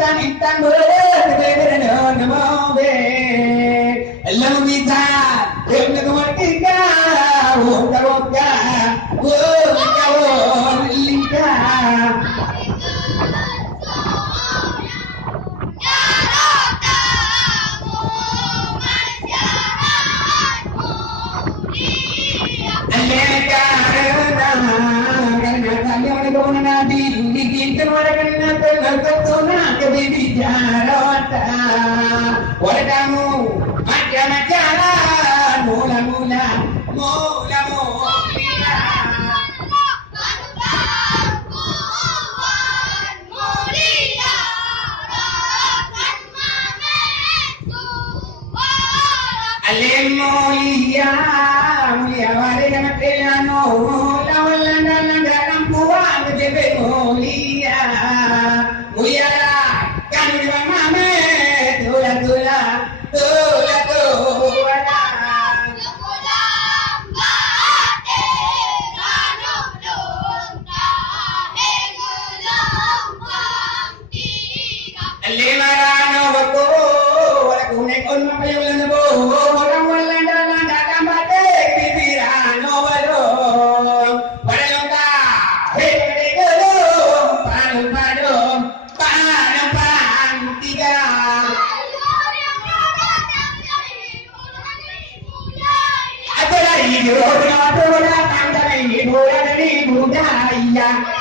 Tan berada namo be, alam kita, yang nak kita, woka woka, woka woka. Kamu macam-macam mula-mula alim mulia mulia wale na telano la wala na rampuan de mulia mulia kan di mame tula tula tula tula Limarano wako wala kunek on mapayulan na bo walang wala na kakambate bibirano walo walang ka hekade gulo panong pantiga Adala hidro na tanggalay budaya